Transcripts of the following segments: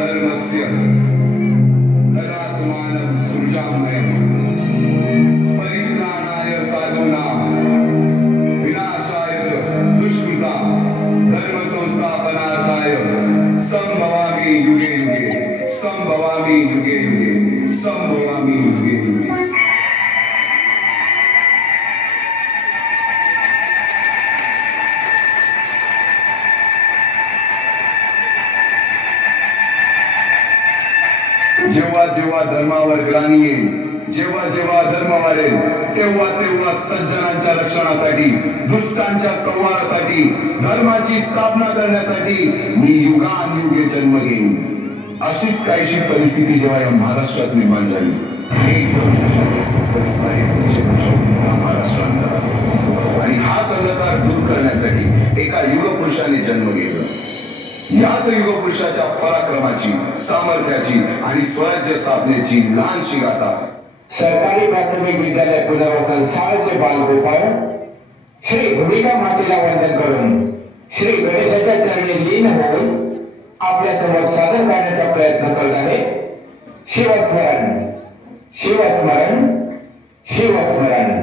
धर्मस्य तदात्मानं सृजाम्यहम् परित्राणाय साधूनां विनाशाय दुष्कृतां धर्म संस्थापनार्थाय संभवामि युगे युगे संभवामि युगे युगे संभवामि युगे युगे। जेव्हा जेव्हा धर्मावर ग्लानी येईल, जेव्हा जेव्हा धर्म वाढेल, तेव्हा तेव्हा सज्जनांच्या रक्षणासाठी, दुष्टांच्या संहारासाठी, धर्माची स्थापना करण्यासाठी मी युगानुयुगे जन्म घेईन। अशीच काहीशी परिस्थिती जेव्हा या महाराष्ट्रात निर्माण झाली, एक महाराष्ट्रात आणि हाच अंधकार दूर करण्यासाठी एका युगपुरुषाने जन्म घेतला। याच युगपुरुषाच्या पराक्रमाची, सामर्थ्याची आणि स्वराज्य स्थापनेची लहानशी गाथा सरकारी प्राथमिक विद्यालय पुनर्वसन शाळेचे बालगोपाळ श्री भूमिका मातेला वंदन करून श्री गणेशाच्या चरणी लीन होऊन आपल्या समोर सादर करण्याचा प्रयत्न करत आहे। शिवस्मरण शिवस्मरण शिवस्मरण।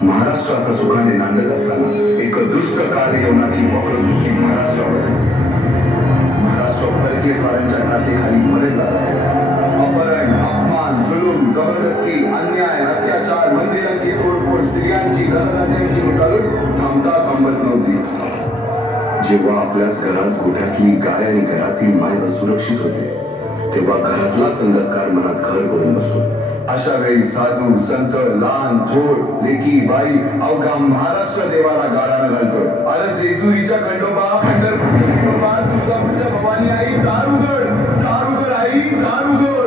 महाराष्ट्राचा सुखाने नांदत असताना एक दुष्ट कार्य येवनाची वक्रदृष्टी महाराष्ट्रावर परकीय स्वारांच्या हातेखाली मरेल जात आहे। अपहरण, अपमान, जुलूम, जबरदस्ती, अन्याय, अत्याचार, मंदिरांची तोडफोड, स्त्रियांची, घरदात्यांची लुटालूट थांबत नव्हती। जेव्हा आपल्याच घरात गोठ्यातली गाय आणि घरातील माय सुरक्षित होते, तेव्हा घरातलाच अंधकार मनात घर करून बसतो। अशा वेळी साधू, संत, लहान, थोर, लेकी, बाई अवघा महाराष्ट्र देवाला गाळानं घालतो। अरे जेजुरीच्या खंडोबा, पंढरपूरच्या खंडोबा, तुळजापूरच्या भवानी आई, दारुगड दारुगड आई दारुगड।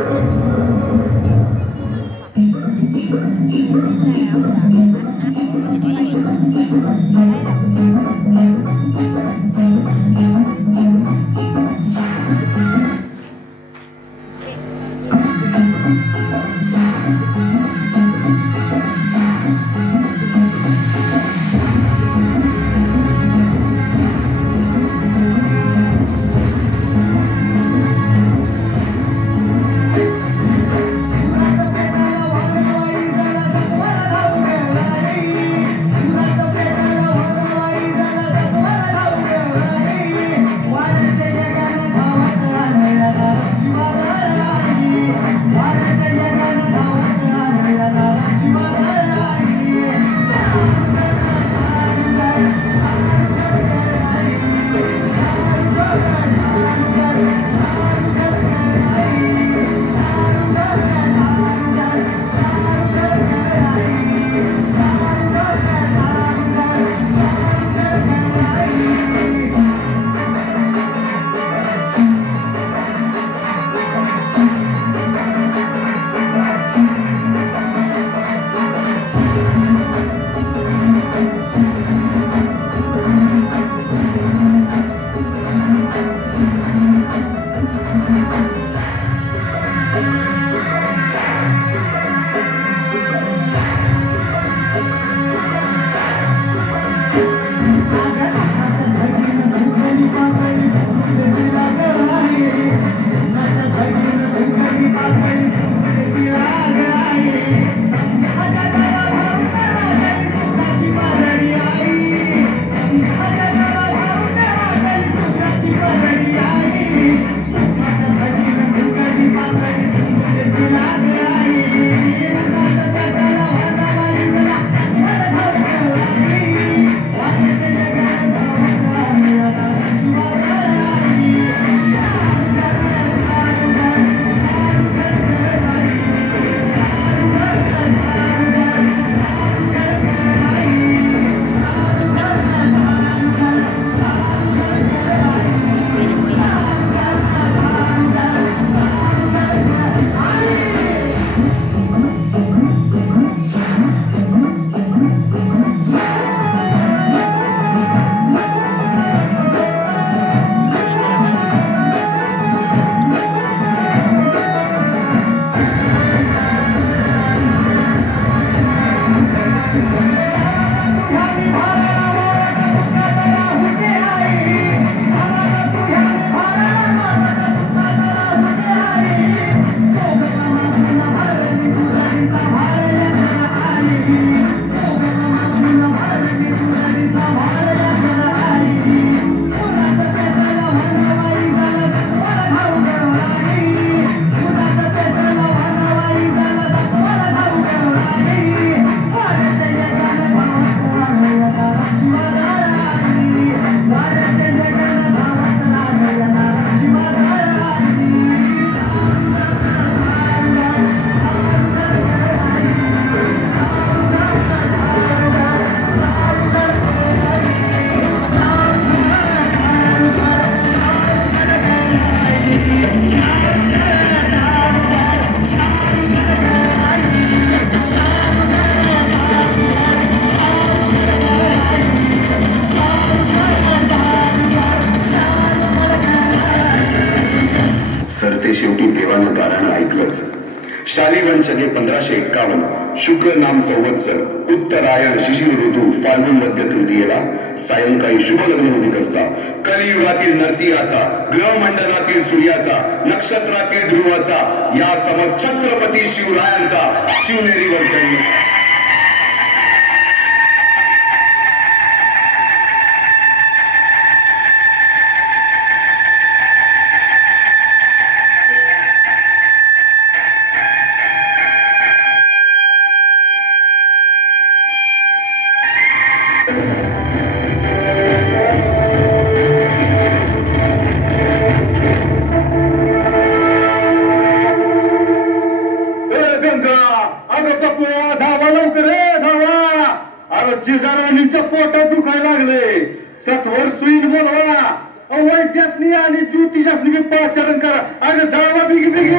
ते शेवटी देवानं गाणं ऐकलंच. शालिवंश 1551 शुक्र नाम संवत्सर उत्तरायण शिशिर ऋतू फाल्गुन मध्य तृतीयेला सायंकाळी शुभ लग्न उदित असता कलियुगातील नरसिंहाचा ग्रहमंडलातील सूर्याचा नक्षत्रातील ध्रुवाचा या समोर छत्रपती शिवरायांचा शिवनेरीवर जन्म. जिजाराणींच्या पोटात दुखायला लागले. सत्वर सुईन बोलवा वैद्यासनी आणि ज्योतिषासनी बी पाचारण करा. अगं जावा बिगी बिगी.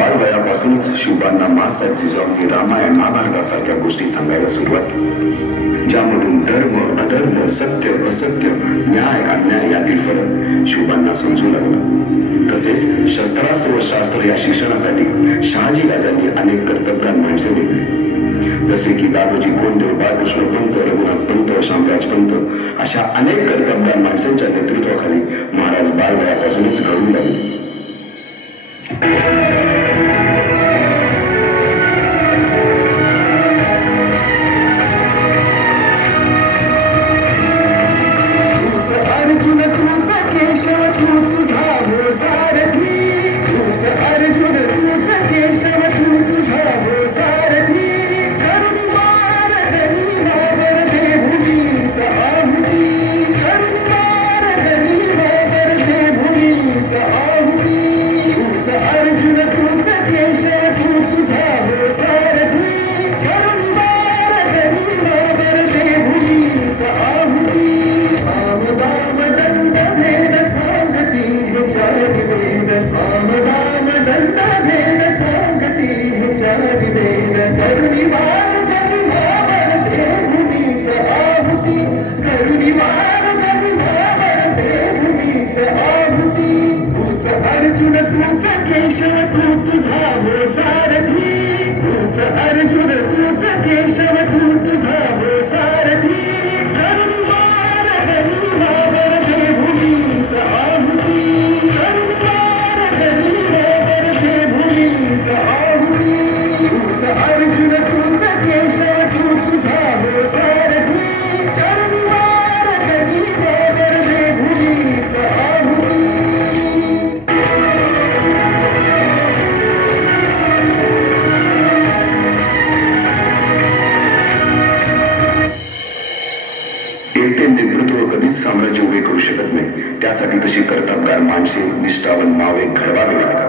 बालवयापासूनच शिवबांना मासाहेब जिजाऊंनी रामायण महाभारतासारख्या गोष्टी सांगायला सुरुवात केली, ज्यामधून धर्म अधर्म सत्य असत्य न्याय अन्याय यातील फरक शिवबांना समजू लागला। तसेच शस्त्रास्त्र व शास्त्र या शिक्षणासाठी शहाजी राजांनी अनेक कर्तबगार माणसे नेमली, जसे की दादोजी कोंडदेव, बाळकृष्ण पंत, रघुनाथ पंत, शामराज पंत अशा अनेक कर्तबगार माणसांच्या नेतृत्वाखाली महाराज बालवयापासूनच घडू लागले। साम्राज्य उभे करू शकत नाही, त्यासाठी तशी कर्तबगार माणसे निष्ठावान मावे घडवावे लागतात।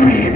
Sweet.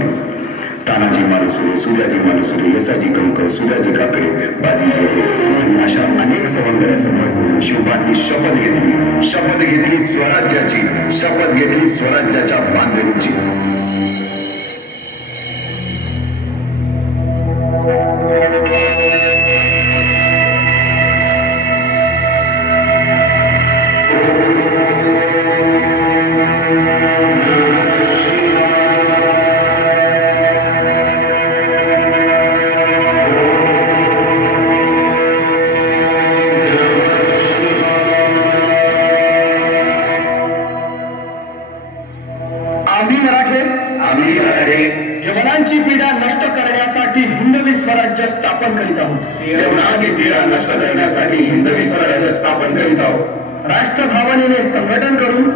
केली. तानाजी मालुसरे, सूर्याजी मालुसरे, यसाजी कंकर, सूर्याजी काकडे, बाजी जोडे आणि अशा अनेक सवंगड्यासमोर शिवबांनी शपथ घेतली स्वराज्याची, शपथ घेतली स्वराज्याच्या बांधणीची. यवनांची पीडा नष्ट करण्यासाठी हिंदवी स्वराज्य स्थापन करीत आहोत. यवनांची पीडा नष्ट करण्यासाठी हिंदवी स्वराज्य स्थापन करीत आहोत. राष्ट्रभावनेने संघटन करून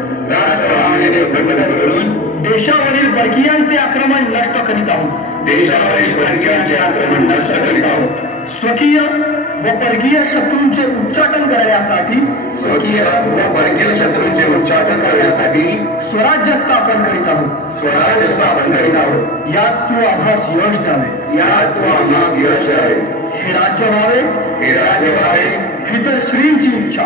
देशावरील परकीयांचे आक्रमण नष्ट करीत आहोत. देशावरील परकीयांचे आक्रमण नष्ट करीत आहोत. स्वकीय व परकीय शत्रूंचे उच्चाटन करण्यासाठी स्वराज्य स्थापन करीत आहोत. यात तू आम्हास यश द्यावे. हे राज्य व्हावे ही तर श्रींची इच्छा.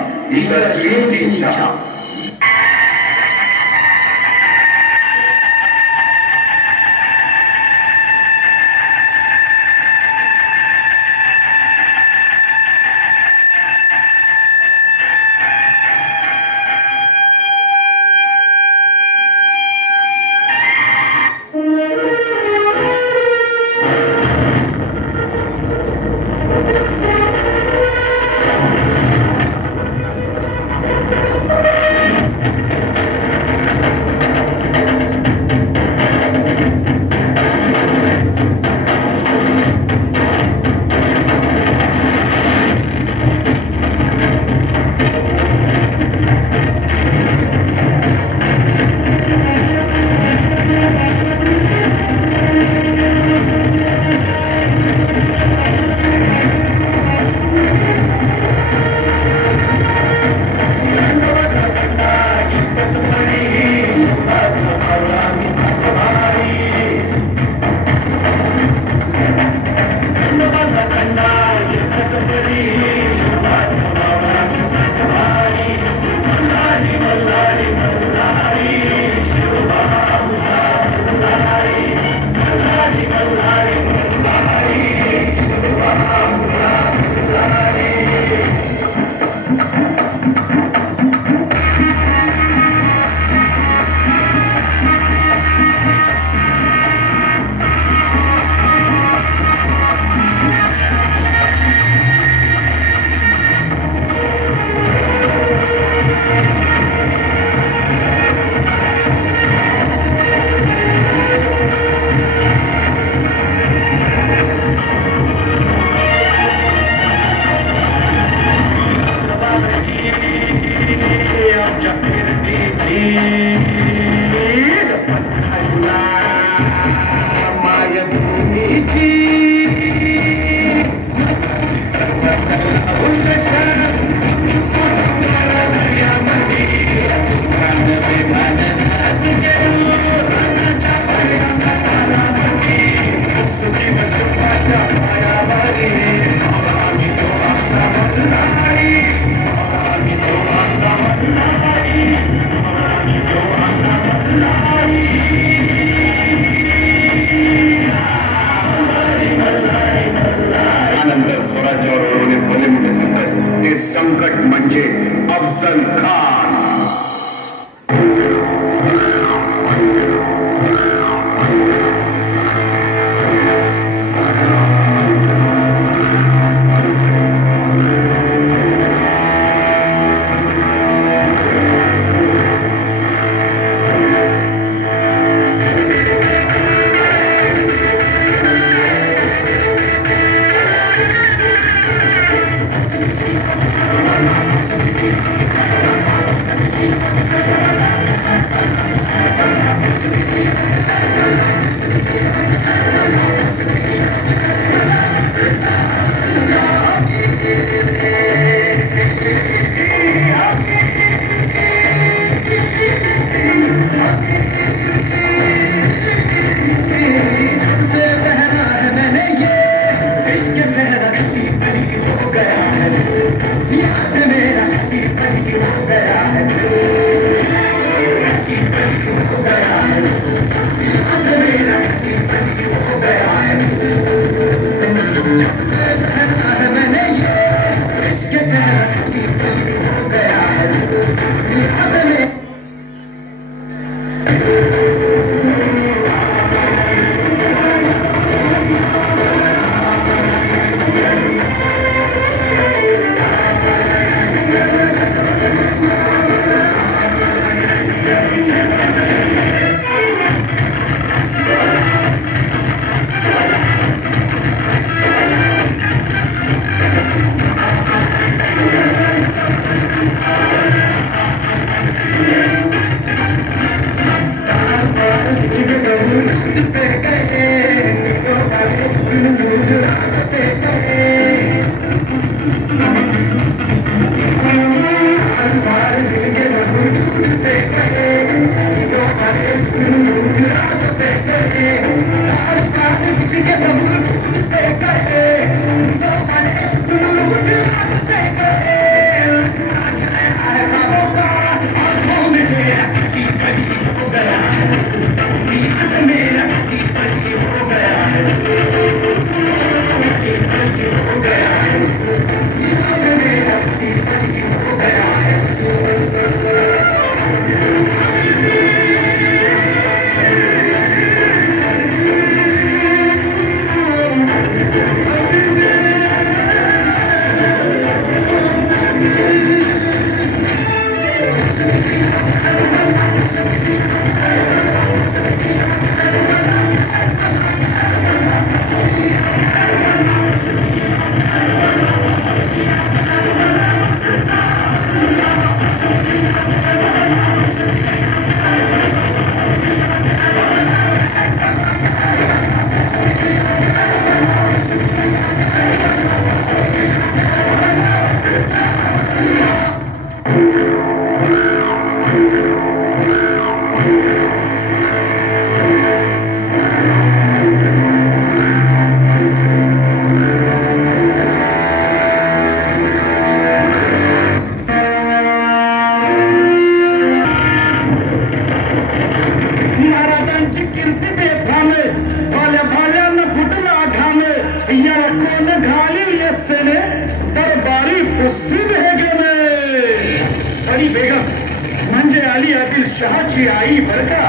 शहाची आई बर का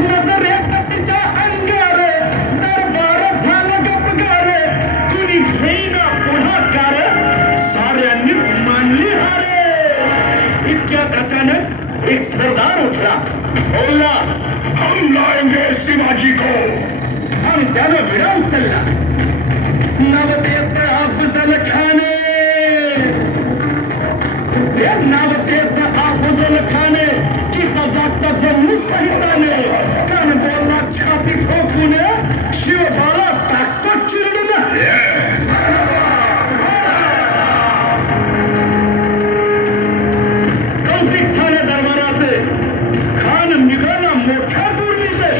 नजरेच्या अंगार दरबार झालं गपगार कुणी घेईना पुढाकार साऱ्यांनीच मानली हारे इतक्यात अचानक एक सरदार उठला बोलला हम लाएंगे शिवाजी को आणि त्यानं विडा उचलला नवतेचं अफजल खाने नावतेचं अफजल खाने की जागताचं मुसलमाने कान बोलला छाती ठोकून शिवबाला ताकद चिरडून कौतिक झाल्या दरबारात खान निघाला मोठ्या दुर्नीते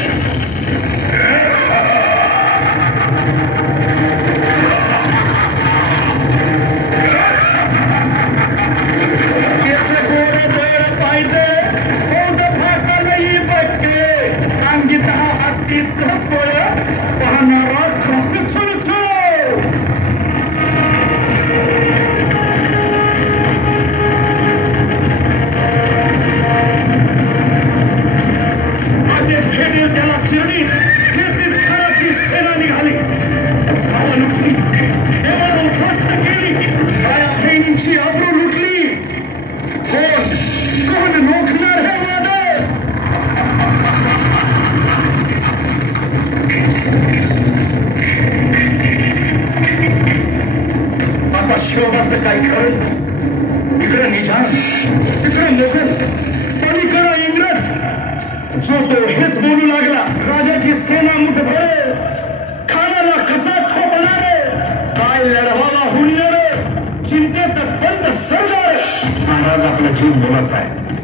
शिवबाचं काय खरं इकडं निजाम तिकडं मोगल पलीकडं इंग्रज जो तो हेच बोलू लागला राजाची सेना मुठभर खानाला कसा ठोपणार काय लढवाला हुंडणार चिंतेत बंद सरदार महाराज आपला जीव मोलाचा आहे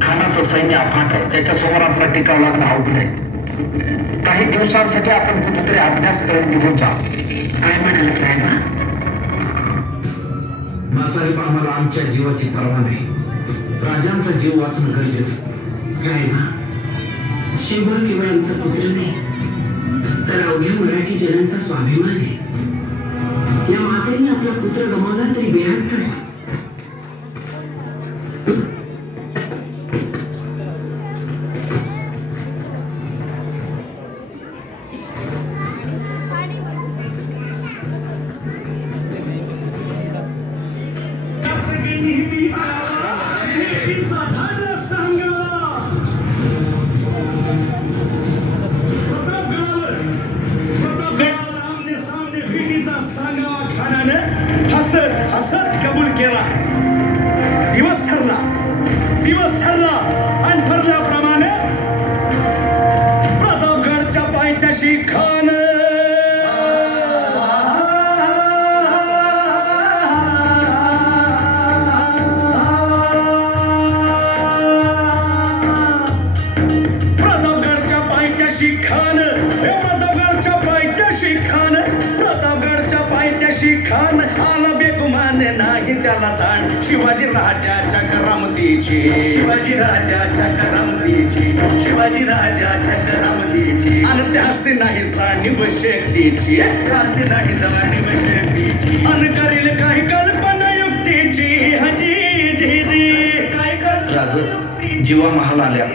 खानाचं सैन्य अफाट आहे त्याच्यासमोर आपला टिकाव लागणं अवघड आहे काही दिवसांसाठी आपण कुठेतरी अभ्यास करत निघून जा काय म्हणाल काय ना मासाहेब आम्हाला आमच्या जीवाची पर्वा नाही राजांचा जीव वाचणं गरजेचं रायबा शिवबा केवळ आमचा पुत्र नाही तर अवघ्या मराठी जनांचा स्वाभिमान आहे या मातेने आपला पुत्र गमावला तरी बेहात काय दिवस ठरला आणि ठरल्याप्रमाणे पायथ्याशी खान प्रतापगडच्या पायथ्याशी खान प्रतापगडच्या पायथ्याशी खान प्रतापगडच्या पायथ्याशी खान आला बेगुमान नाही त्याला जाण शिवाजी राजाच्या करामतीची शिवाजी राजाच्या करामतीची शिवाजी राजाच्या करामतीची आणि त्याचे नाही जाणीव शेतीची त्याचे नाही जाणीव शेतीची आणि करील काही कल्पना युक्तीची हजी जी जी काय कर राज जीवा महाल आल्या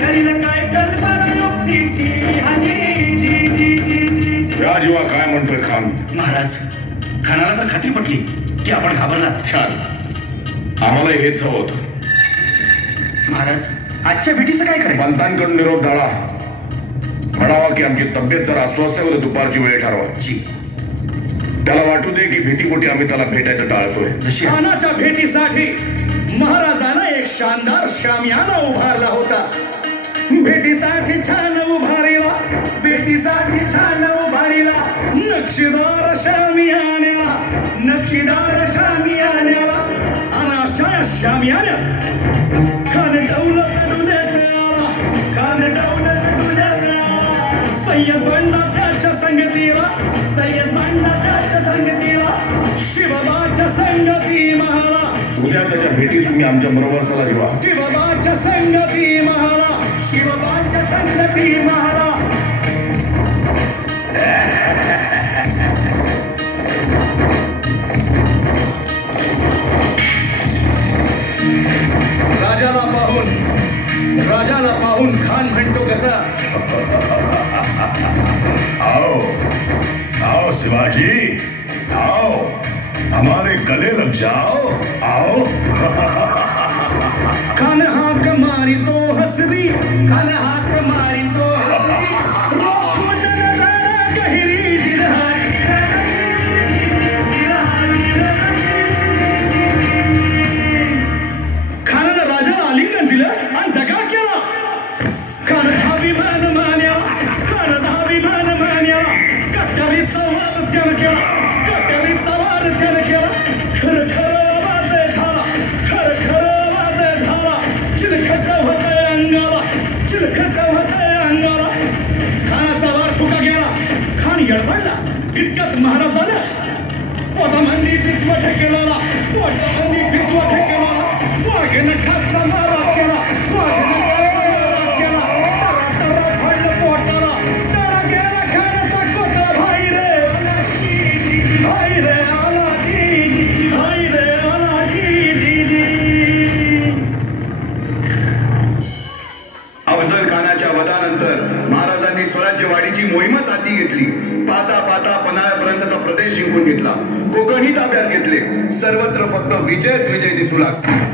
करील काय कल्पना युक्तीची हजी जी जी या जीवा काय म्हणतोय खान? महाराज खानाला तर खात्री पटली की आपण घाबरलात. छान, आम्हाला हेच हवं होतं. महाराज आजच्या भेटीचं काय करायचं? पंतांकडून निरोप झाला. म्हणावा की आमची तब्येत जर अस्वस्थ आहे, दुपारची वेळ ठरवा. जी त्याला वाटू दे की भीतीपोटी आम्ही त्याला भेटायचं टाळतोय. जशी खानाच्या भेटीसाठी महाराजांना एक शानदार शामियाना उभारला होता. भेटीसाठी छान उभारीला भेटीसाठी छान उभारीला नक्षीदार शामियान्याला नक्षीदार शामियान्याला आणि अशा शामियान्या खान दौलत दुल्याला खान दौलत दुल्याला सय्यद बंडा त्याच्या संगतीला सय्यद बंडा त्याच्या संगतीला शिवबाच्या संगती महाला उद्या त्याच्या भेटीस तुम्ही आमच्या बरोबर चला जीवा. शिवबाच्या संगती महाला शिवबाच्या संगती महाला राजाला पाहून खान म्हणतो कसा आओ आओ शिवाजी आओ हमारे गले लग जाओ आओ. खान हाक मारी तो हसरी खान हाक मारी तो हसरी रोखून नजर गहिरी जिरहारी खानानं राजाला आलिंगन दिलं आणि दगा केला. खान धाविमान मान्या खान धाविमान मान्या कट्यारीचा वार त्यानं केला कट्यारीचा वार त्यानं केला. खर खर आवाज झाला खर खर आवाज झाला चिलखत होतंय अंगाला चिलखत होतंय अंगाला. खानाचा वार फुका गेला. खान येडपडला. इतक्यात महाराजानं पोटामंदी पिचवा ठेकेला पोटामंदी पिचवा ठेकेला वाघेनं खासचा मारा केला वाघेनं मारा केला तरा फाडलं पोटाला तरा गेला खानाचा कोटा भाई रे आला जी भाई रे आला जी भाई रे आला जी अफजल खानाच्या वधानंतर महाराजांनी स्वराज्यवाढीची मोहीमच हाती घेतली. पाता पाता पन्हाळ्यापर्यंतचा प्रदेश जिंकून घेतला. कोकणही ताब्यात घेतले. सर्वत्र फक्त विजयच विजय दिसू लागला.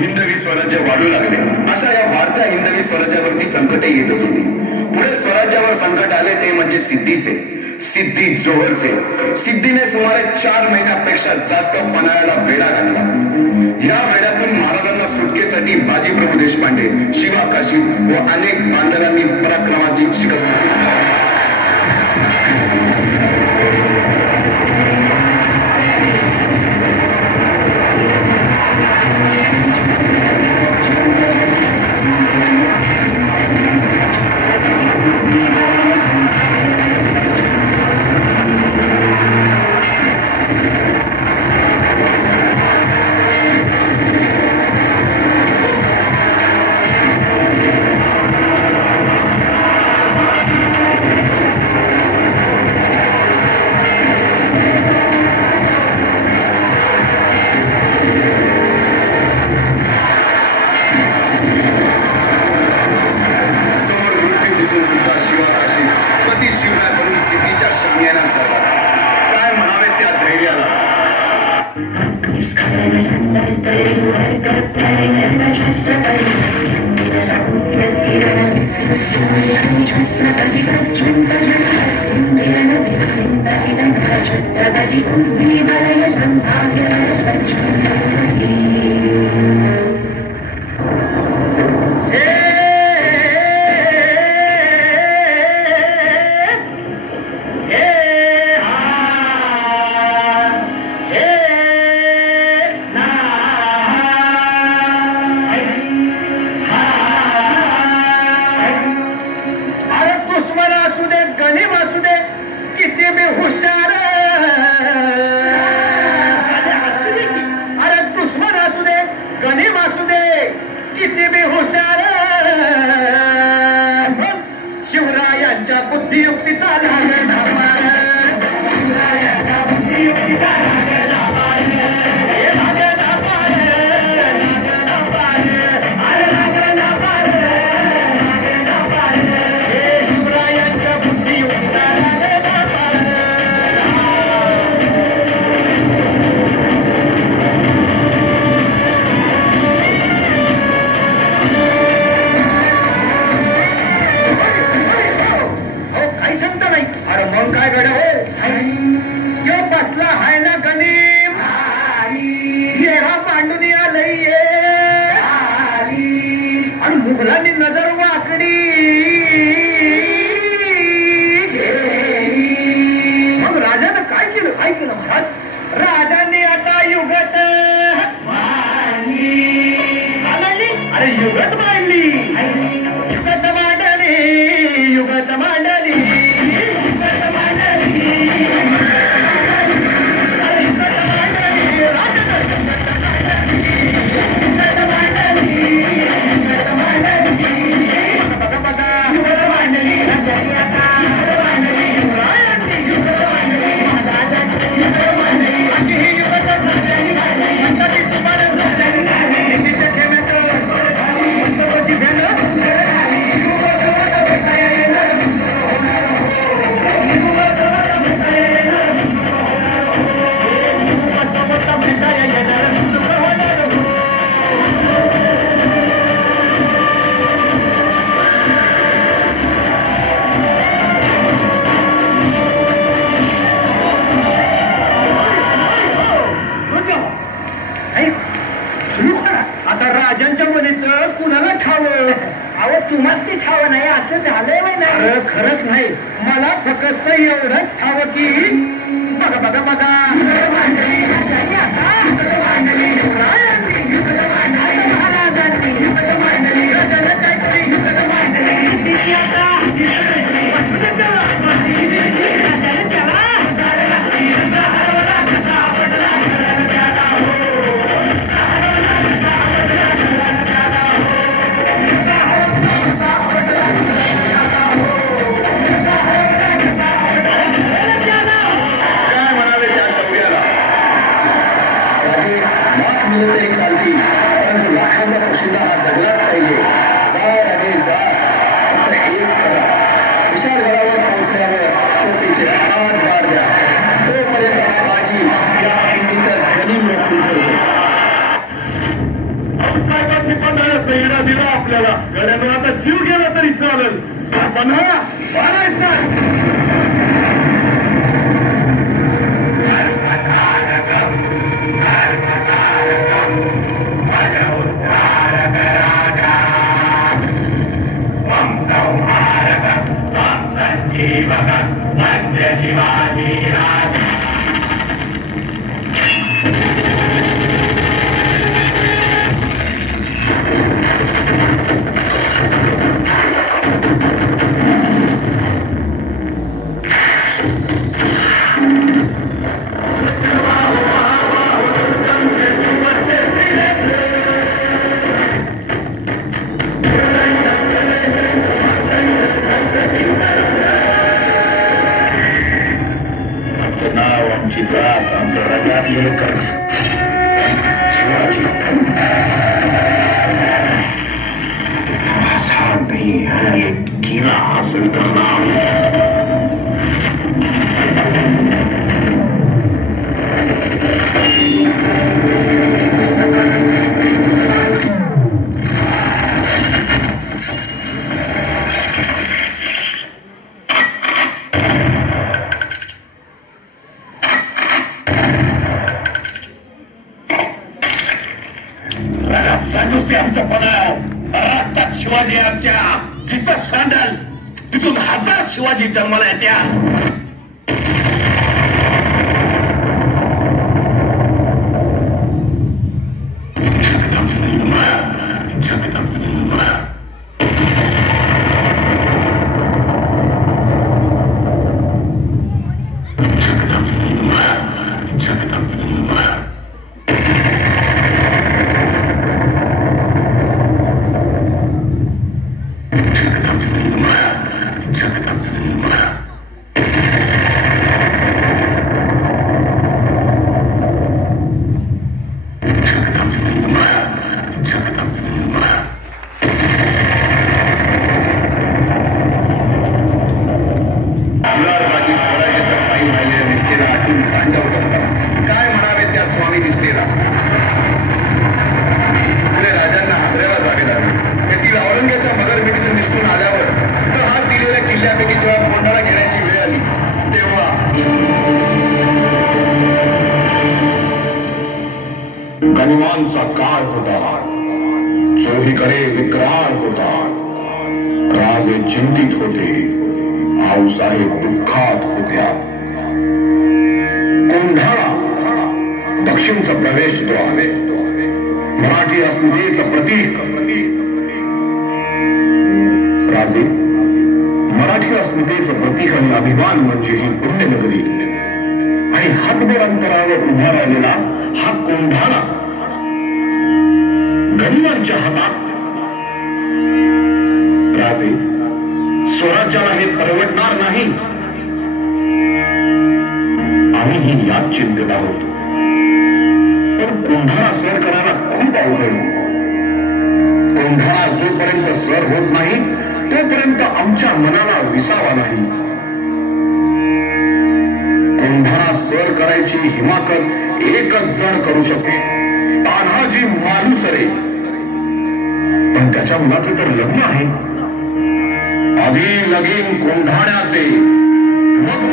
हिंदवी स्वराज्य वाढू लागले. अशा या वाढत्या हिंदवी स्वराज्यावरती संकटे येतच होती. पुढे स्वराज्यावर संकट आले ते म्हणजे सिद्धीचे, सिद्धी जोहरचे. सिद्धीने सुमारे 4 महिन्यापेक्षा जास्त पन्हाळ्याला वेढा घातला. या वेढ्यातून महाराजांना सुटकेसाठी बाजीप्रभू देशपांडे, शिवा काशी व अनेक बांधवांनी पराक्रमाची शिकस्त दिली. आपल्याला गड्यानं आता जीव गेला तरी चालेल. शिवाजी जन्माला येत्या गनिमांचा काळ होता, चोहीकडे विक्राळ होता. राजे चिंतित होते, आऊसाहेब दुःखात होत्या. कोंढाणा दक्षिणचं प्रवेशद्वार, मराठी अस्मितेचं प्रतीक. राजे, मराठी अस्मितेचं प्रतीक आणि अभिमान म्हणजे ही पुण्यनगरी आणि हातभर अंतरावर उभा राहिलेला हा कोंढाणा गनिमांच्या हातात. राजे, स्वराज्याला हे परवडणार नाही. आम्हीही याच चिंतेत आहोत, पण कोंढाणा सर करायला खूप अवघड. कोंढाणा जोपर्यंत सर होत नाही तोपर्यंत आमच्या मनाला विसावा नाही. कोंढाणा सर करायची हिमाकत एकच जण करू शकते, तान्हाजी मालुसरे. पण त्याच्या मुलाचं तर लग्न आहे. आधी लगीन कोंढाण्याचे, मग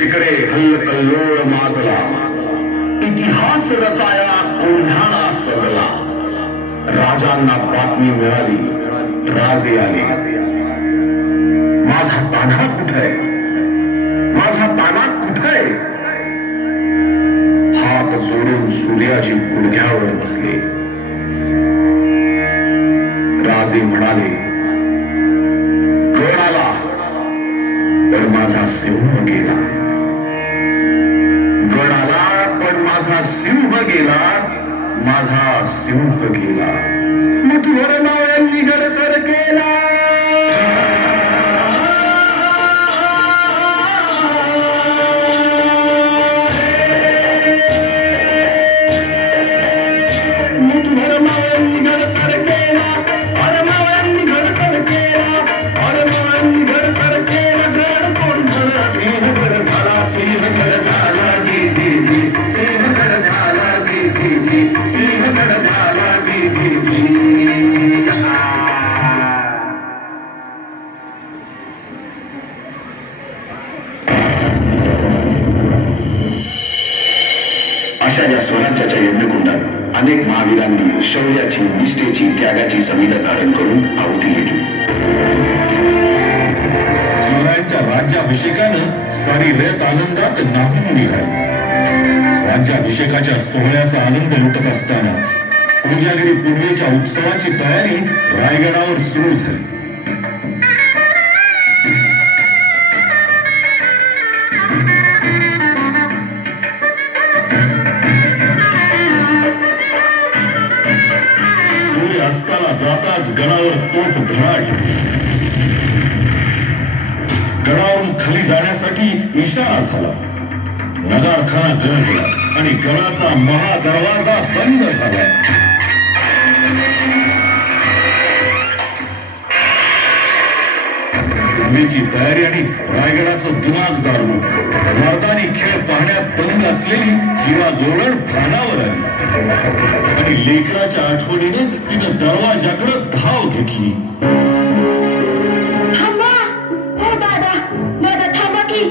तिकडे हल्लकल्लोळ माजला, इतिहास रचाया कोंढाणा सजला. राजांना बातमी मिळाली, राजे आले. माझा तान्हा कुठे? माझा तान्हा कुठे? हात जोडून सूर्याजी गुडघ्यावर बसले. राजे म्हणाले, गड आला पण माझा सिंह गेला. गड आला पण माझा सिंह गेला, माझा सिंह गेला. मुठभर मावळ्यांनी गड सर केला. अशा या स्वराज्याच्या यज्ञकुंडात अनेक महावीरांनी शौर्याची, निष्ठेची, त्यागाची संविधा धारण करून आहुती घेतली. शिवरायांच्या राज्याभिषेकानं सारी रयत आनंदात नाहून निघाली. राज्याभिषेकाच्या सोहळ्याचा आनंद लुटत असतानाच कोजागिरी पूर्वेच्या उत्सवाची तयारी रायगडावर सुरू झाली. सूर्य अस्ताला जाताच गडावर तोफ धडाडली. गडावरून खाली जाण्यासाठी इशारा झाला. नगारखाना गरजला आणि गडाचा महादरवाजा बंद झाला. पूर्वीची तयारी आणि रायगडाचं दिमागदार रूप, मर्दानी खेळ पाहण्यात दंग असलेली हिरा गोरड भानावर आली आणि लेकराच्या आठवणीनं तिनं दरवाजाकडे धाव घेतली. थांबा, हो दादा, दादा थांबा की,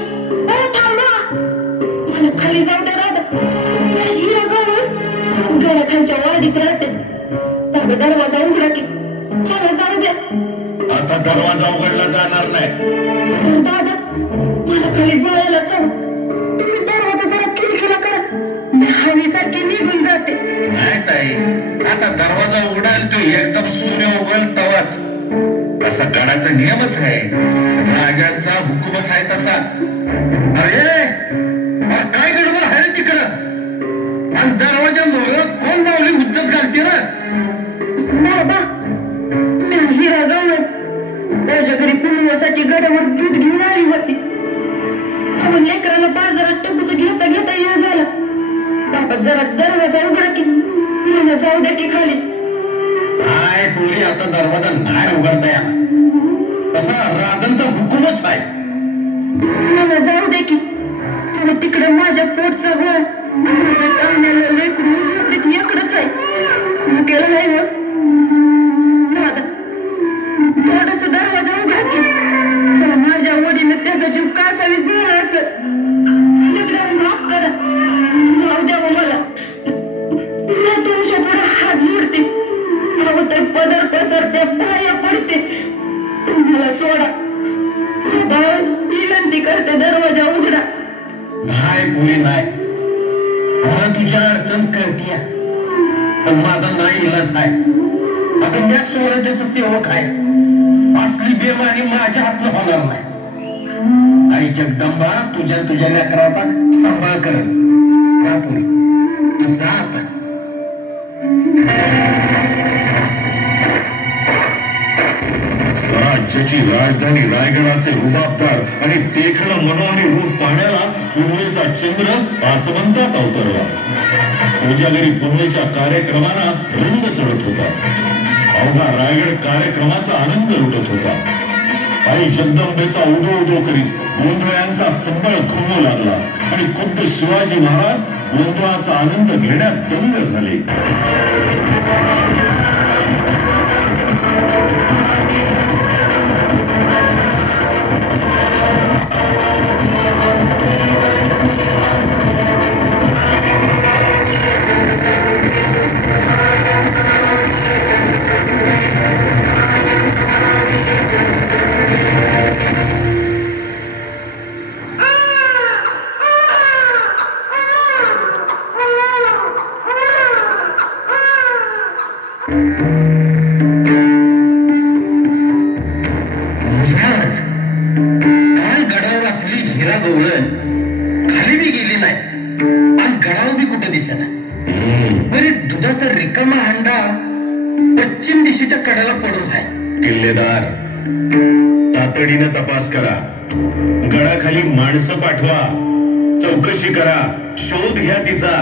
हो थांबा, मला खाली जाऊ दे दादा. हिरा गळून गडाखालच्या वाडीत राहते. दादा दरवाजा उघडा की, मला जाऊ द्या. आता दरवाजा उघडला जाणार नाही. दादा मला खाली जायलाच हवं. तुम्ही दरवाजा जरा खिडकीला करा, मी हवेसारखी निघून जाते. नाही ताई, आता दरवाजा उघडाल तो एकदम सूर्य उगल तवाच. तसा गडाचा नियमच आहे, राजांचा हुकूमच आहे तसा. अरे काय गडबड आहे तिकडं? आणि दरवाजा मोर कोण मावली उज्जत घालते ना? बाबा मी हिरा गवळण माझ्या घरी पुनवासाठी गडावर दूध घेऊन आली होती. आपण लेकराला बाजारात टपूचं घेता घेता येऊ झाला. बाबा जरा दरवाजा उघडा की, मला जाऊ द्या की खाली. काय पूर्वी आता दरवाजा नाही उघडता या, तसा राजांचा हुकूमच आहे. मला जाऊ दे की, तुम्ही तिकडे माझ्या पोटचा गोळ, माझ्या कामण्याला लेकरू झोपडीत इकडंच आहे. मुकेला नाही ग दादा, थोडस दरवाजा उघडा की. माझ्या वडीनं त्याचा जीव कासावी झाला असं. माफ करा, जाऊ द्या मला. मी तुमच्या पुढे हात जोडते, हवं तर पदर पसरते, पाया पडते. मला सोडा, विनंती करते, दरवाजा उघडा. नाही पुरी नाही, मला तुझ्या अडचण करते पण माझा नाही इलाज आहे. आता मी स्वराज्याचा सेवक आहे, असली बेमारी माझ्या हातनं होणार नाही. आई जगदंबा तुझ्या लेकराचा सांभाळ कर. जा पुरी, तू जा आता. स्वराज्याची राजधानी रायगडाचे रुबाबदार आणि देखणं मनोहरी रूप पाहण्याला पुनवेचा चंद्र आसमंतात अवतरला. कोजागिरी पुनवेच्या कार्यक्रमांना रंग चढत होता. अवघा रायगड कार्यक्रमाचा आनंद लुटत होता. आई जगदंबेचा उदो उदो करीत गोंधळ्यांचा संबळ घुमू लागला आणि खुद्द शिवाजी महाराज गोंधळाचा आनंद घेण्यात दंग झाले. रिकामा हंडा पश्चिम दिशेच्या कड्याला पडून आहे. किल्लेदार, तातडीनं तपास करा. गडाखाली माणसं पाठवा, चौकशी करा, शोध घ्या तिचा.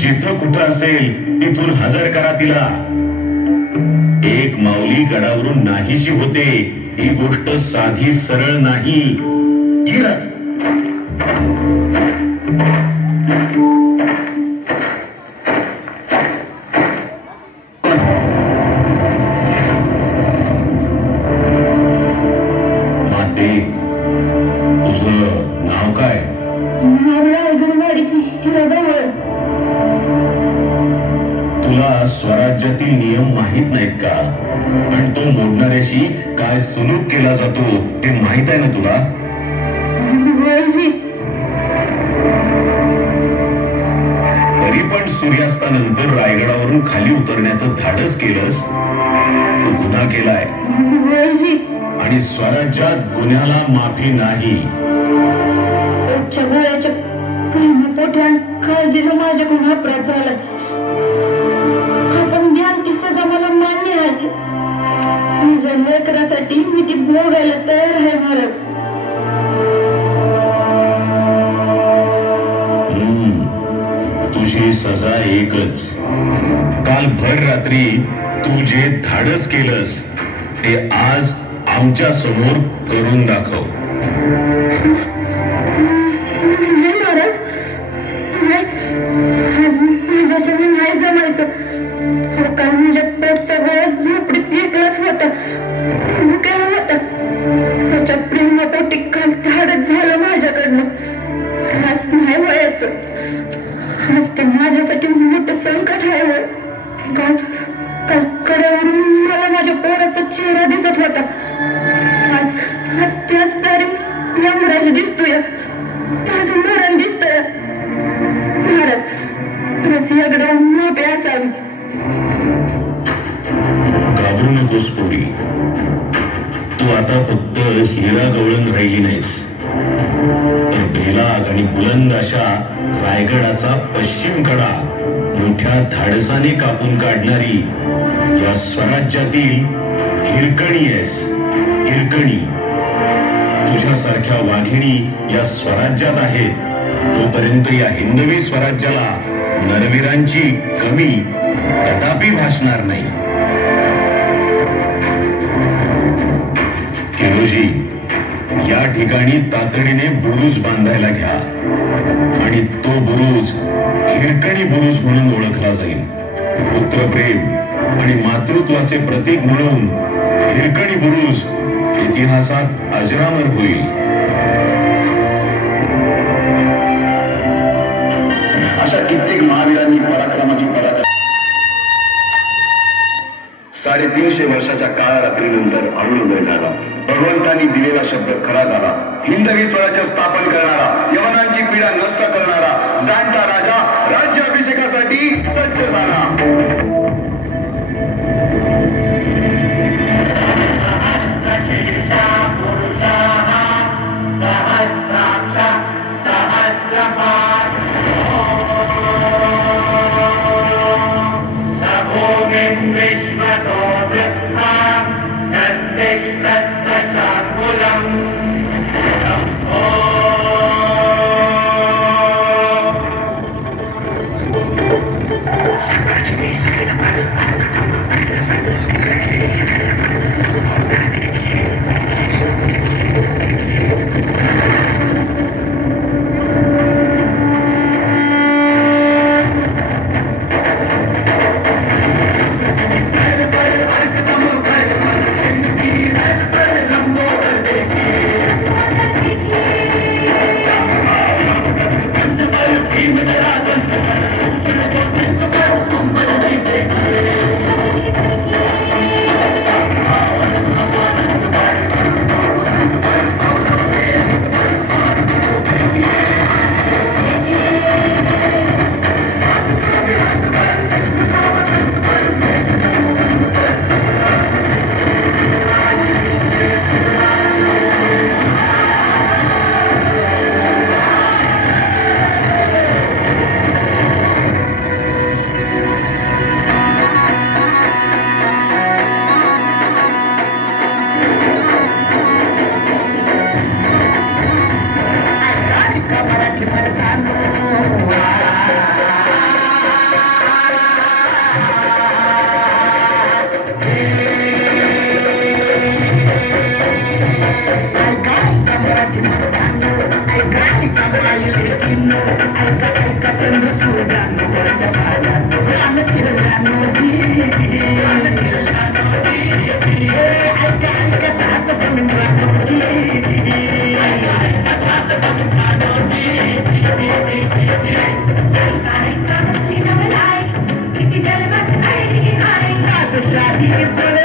जिथं कुठं असेल तिथून हजर करा तिला. एक माऊली गडावरून नाहीशी होते ही गोष्ट साधी सरळ नाही. गिरज माते, तुझं नाव काय? तुला स्वराज्यातील नियम माहित नाहीत का? आणि तो मोडणाऱ्याशी काय सुलूक केला जातो ते माहित आहे ना तुला? तरी पण सूर्यास्तानंतर रायगडावरून खाली उतरण्याचं धाडस केलंस. तू गुन्हा केलाय आणि स्वराज्यात गुन्ह्याला माफी नाही. काळजीला माझ्याकडून अपराध झाला. आपण ज्ञान ती सजा मला मान्य आहे. माझ्या लेकरासाठी मी ती भोगायला तयार आहे महाराज. तुझी सजा एकच. काल भर रात्री तू जे धाडस केलंस ते आज आमच्या समोर करून दाखव. महाराज, आज माझ्याशी नाही जमायचं. काल माझ्या पोटचा गोळा झोपडीत एकलाच होता, भुकेला होता. त्याच्या प्रेमापोटी काल धाडस झालं माझ्याकडनं. आज नाही व्हायचं. आज ते माझ्यासाठी मोठं संकट आहे. काल काल कड्यावरून मला माझ्या पोराचा चेहरा दिसत होता. आज त्याच दारी यमराज दिसतोय. माझं मरण दिसतंय. महाराज, रसियाकडे माफी असावी. घाबरू नकोस पोरी. तू आता फक्त हिरा गवळण राहिली नाहीस, तर बेलाग आणि बुलंद अशा रायगडाचा पश्चिम कडा मोठ्या धाडसाने कापून काढणारी या स्वराज्यातील हिरकणी आहेस. हिरकणी. तुझ्यासारख्या वाघिणी या स्वराज्यात आहेत तोपर्यंत या हिंदवी स्वराज्याला नरवीरांची कमी कदापि भासणार नाही. हिरोजी, या ठिकाणी तातडीने बुरुज बांधायला घ्या आणि तो बुरुज हिरकणी बुरुज म्हणून ओळखला जाईल. पुत्रप्रेम आणि मातृत्वाचे प्रतीक म्हणून हिरकणी बुरुज इतिहासात अजरामर होईल. अशा कित्येक महावीरांनी पराक्रमाची पराक्रम 350 वर्षाच्या काळ रात्रीनंतर अरुणोदय झाला. भगवंतांनी दिलेला शब्द खरा झाला. हिंदवी स्वराज्य स्थापन करणारा, यवनांची पीडा नष्ट करणारा जाणता राजा राज्याभिषेकासाठी सज्ज झाला. राजशाही